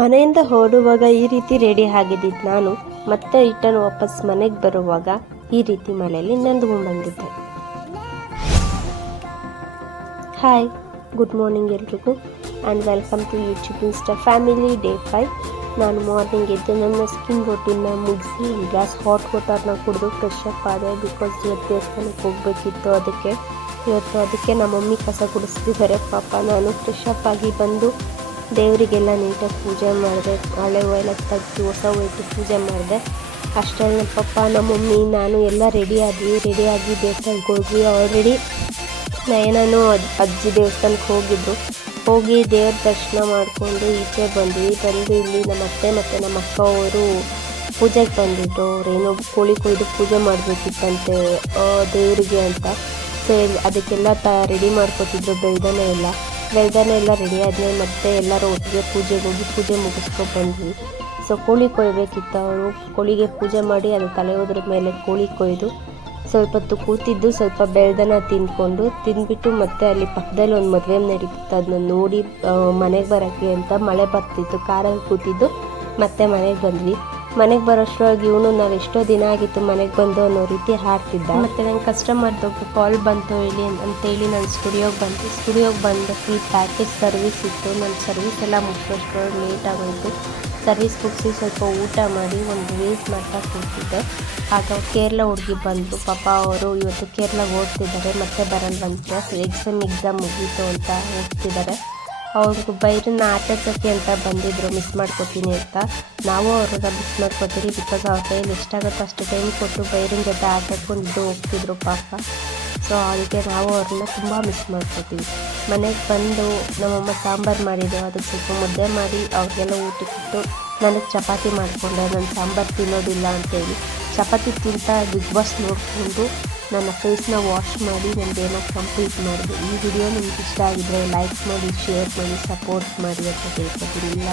ಮನೆಯಿಂದ ಹೊರಡುವಾಗ ಈ ರೀತಿ ರೆಡಿ ಆಗಿದ್ದಿದ್ದು ನಾನು ಮತ್ತೆ ರಿಟರ್ನ್ ವಾಪಸ್ ಮನೆಗೆ ಬರುವಾಗ ಈ ರೀತಿ ಮಳೆಯಲ್ಲಿ ನೆಂದುಕೊಂಡು ಬಂದಿದ್ದೆ. ಹಾಯ್, ಗುಡ್ ಮಾರ್ನಿಂಗ್ ಎಲ್ರಿಗೂ and welcome to YouTube insta family day 5. ನಾನು ಮಾರ್ನಿಂಗ್ ಎದ್ದು ನನ್ನ ಸ್ಕಿನ್ ರೋಟೀನ್ನ ಮುಗಿಸಿ ಗ್ಲಾಸ್ ಹಾಟ್ ವಾಟರ್ನ ಕುಡಿದು ಫ್ರೆಶ್ ಅಪ್ ಆದೆ. ಬಿಕಾಸ್ ಇವತ್ತು ದೇವಸ್ಥಾನಕ್ಕೆ ಹೋಗಬೇಕಿತ್ತು, ಅದಕ್ಕೆ ನಮ್ಮ ಮಮ್ಮಿ ಕಸ ಗುಡಿಸ್ತಿದ್ದಾರೆ. ಪಾಪ ನಾನು ಫ್ರೆಶ್ ಅಪ್ ಆಗಿ ಬಂದು ದೇವರಿಗೆಲ್ಲ ನೀಟಾಗಿ ಪೂಜೆ ಮಾಡಿದೆ. ಹಳೆ ಎಲ್ಲ ತೆಗೆದು ಹೊಸ ಇಟ್ಟು ಪೂಜೆ ಮಾಡಿದೆ. ಅಷ್ಟರಲ್ಲಿ ನಮ್ಮ ಪಪ್ಪ, ನಮ್ಮ ಮಮ್ಮಿ, ನಾನು ಎಲ್ಲ ರೆಡಿಯಾಗಿ ದೇವಸ್ಥಾನಕ್ಕೆ ಹೋದ್ವಿ. ಆಲ್ರೆಡಿ ನಯನೂ ಅಜ್ಜಿ ದೇವಸ್ಥಾನಕ್ಕೆ ಹೋಗಿ ದೇವ್ರ ದರ್ಶನ ಮಾಡಿಕೊಂಡು ಈಚೆ ಬಂದು ಇಲ್ಲಿ ನಮ್ಮ ಅತ್ತೆ ಮತ್ತು ನಮ್ಮ ಅಕ್ಕ ಅವರು ಪೂಜೆಗೆ ಬಂದಿದ್ರು. ಅವರೇನೋ ಕೋಳಿ ಕೊಯ್ದು ಪೂಜೆ ಮಾಡಬೇಕಿತ್ತಂತೆ ದೇವರಿಗೆ ಅಂತ. ಸೊ ಅದಕ್ಕೆಲ್ಲ ರೆಡಿ ಮಾಡ್ಕೊತಿದ್ರು. ಬೆಳ್ದನೆ ಎಲ್ಲ ರೆಡಿ ಆದಮೇಲೆ ಮತ್ತೆ ಎಲ್ಲರೂ ಒಟ್ಟಿಗೆ ಪೂಜೆಗೆ ಹೋಗಿ ಪೂಜೆ ಮುಗಿಸ್ಕೊಂಡು ಬಂದ್ವಿ. ಸೊ ಕೋಳಿ ಕೊಯ್ಬೇಕಿತ್ತು. ಅವರು ಕೋಳಿಗೆ ಪೂಜೆ ಮಾಡಿ ಅದು ತಲೆ ಹೋದ್ರ ಮೇಲೆ ಕೋಳಿ ಕೊಯ್ದು ಸ್ವಲ್ಪ ಹೊತ್ತು ಕೂತಿದ್ದು, ಸ್ವಲ್ಪ ಬೆಳ್ದನ ತಿಂದ್ಬಿಟ್ಟು ಮತ್ತೆ ಅಲ್ಲಿ ಪಕ್ಕದಲ್ಲಿ ಒಂದು ಮದುವೆ ನಡೀತಿತ್ತು. ಅದನ್ನ ನೋಡಿ ಮನೆಗೆ ಬರೋಕ್ಕೆ ಅಂತ ಮಳೆ ಬರ್ತಿತ್ತು, ಕಾರಲ್ಲಿ ಕೂತಿದ್ದು ಮತ್ತೆ ಮನೆಗೆ ಬಂದ್ವಿ. ಮನೆಗೆ ಬರೋಷ್ಟರೊಳಗೆ ಇವನು ನಾವು ಎಷ್ಟೋ ದಿನ ಆಗಿತ್ತು ಮನೆಗೆ ಬಂದು ಅನ್ನೋ ರೀತಿ ಹಾಡ್ತಿದ್ದ. ಮತ್ತು ನಂಗೆ ಕಸ್ಟಮರ್ದು ಕಾಲ್ ಬಂತು ಅಂತೇಳಿ ನಾನು ಸ್ಟುಡಿಯೋಗೆ ಬಂದು ಫುಲ್ ಪ್ಯಾಕೇಜ್ ಸರ್ವಿಸ್ ಇತ್ತು. ನನ್ನ ಸರ್ವಿಸ್ ಎಲ್ಲ ಮುಗಿಸೋಷ್ಟರೊಳಗೆ ಲೇಟ್ ಆಗೋಯಿತು. ಸರ್ವಿಸ್ ಮುಗಿಸಿ ಸ್ವಲ್ಪ ಊಟ ಮಾಡಿ ಒಂದು ವೇಸ್ಟ್ ಮಾಡ್ತಾ ಕೂತಿದ್ದೆ. ಆಗ ಕೇರಳ ಹುಡುಗಿ ಬಂದರು. ಪಾಪ ಅವರು ಇವತ್ತು ಕೇರಳಗೆ ಓದ್ತಿದ್ದಾರೆ, ಮತ್ತೆ ಬರಲ್ವಂತೆ. ಎಕ್ಸಾಮ್ ಮುಗೀತು ಅಂತ ಹೋಗ್ತಿದ್ದಾರೆ. ಅವ್ರಿಗೆ ಬೈರನ್ನ ಆಟಾಡ್ಸೋಕ್ಕೆ ಅಂತ ಬಂದಿದ್ದರು, ಮಿಸ್ ಮಾಡ್ಕೊತೀನಿ ಅಂತ. ನಾವು ಅವ್ರನ್ನ ಮಿಸ್ ಮಾಡ್ಕೊತೀವಿ. ಬಿಕಾಸ್ ಅವ್ರ ಕೈಯಲ್ಲಿ ಎಷ್ಟಾಗುತ್ತೋ ಅಷ್ಟು ಟೈಮ್ ಕೊಟ್ಟು ಬೈರನ್ನ ಜೊತೆ ಆಟಾಡ್ಕೊಂಡು ಹೋಗ್ತಿದ್ರು ಪಾಪ. ಸೊ ಅದಕ್ಕೆ ನಾವು ಅವ್ರನ್ನ ತುಂಬ ಮಿಸ್ ಮಾಡ್ಕೊತೀವಿ. ಮನೆಗೆ ಬಂದು ನಮ್ಮಮ್ಮ ಸಾಂಬಾರು ಮಾಡಿದ್ದು, ಅದಕ್ಕೆ ಸ್ವಲ್ಪ ಮುದ್ದೆ ಮಾಡಿ ಅವ್ರಿಗೆಲ್ಲ ಊಟಕ್ಕಿಟ್ಟು ನನಗೆ ಚಪಾತಿ ಮಾಡಿಕೊಂಡೆ. ನಾನು ಸಾಂಬಾರು ತಿನ್ನೋದಿಲ್ಲ ಅಂತೇಳಿ ಚಪಾತಿ ತಿಂತಾ ಬಿಗ್ ಬಾಸ್ ನೋಡಿಕೊಂಡು ನನ್ನ ಫೇಸ್ನ ವಾಶ್ ಮಾಡಿ ನನಗೇನೋ ಕಂಪ್ಲೀಟ್ ಮಾಡಿದೆ. ಈ ವಿಡಿಯೋ ನಿಮ್ಗೆ ಇಷ್ಟ ಆಗಿದ್ರೆ ಲೈಕ್ ಮಾಡಿ, ಶೇರ್ ಮಾಡಿ, ಸಪೋರ್ಟ್ ಮಾಡಿ ಅಂತ ಹೇಳ್ಕೊತೀನಿ. ಇಲ್ಲ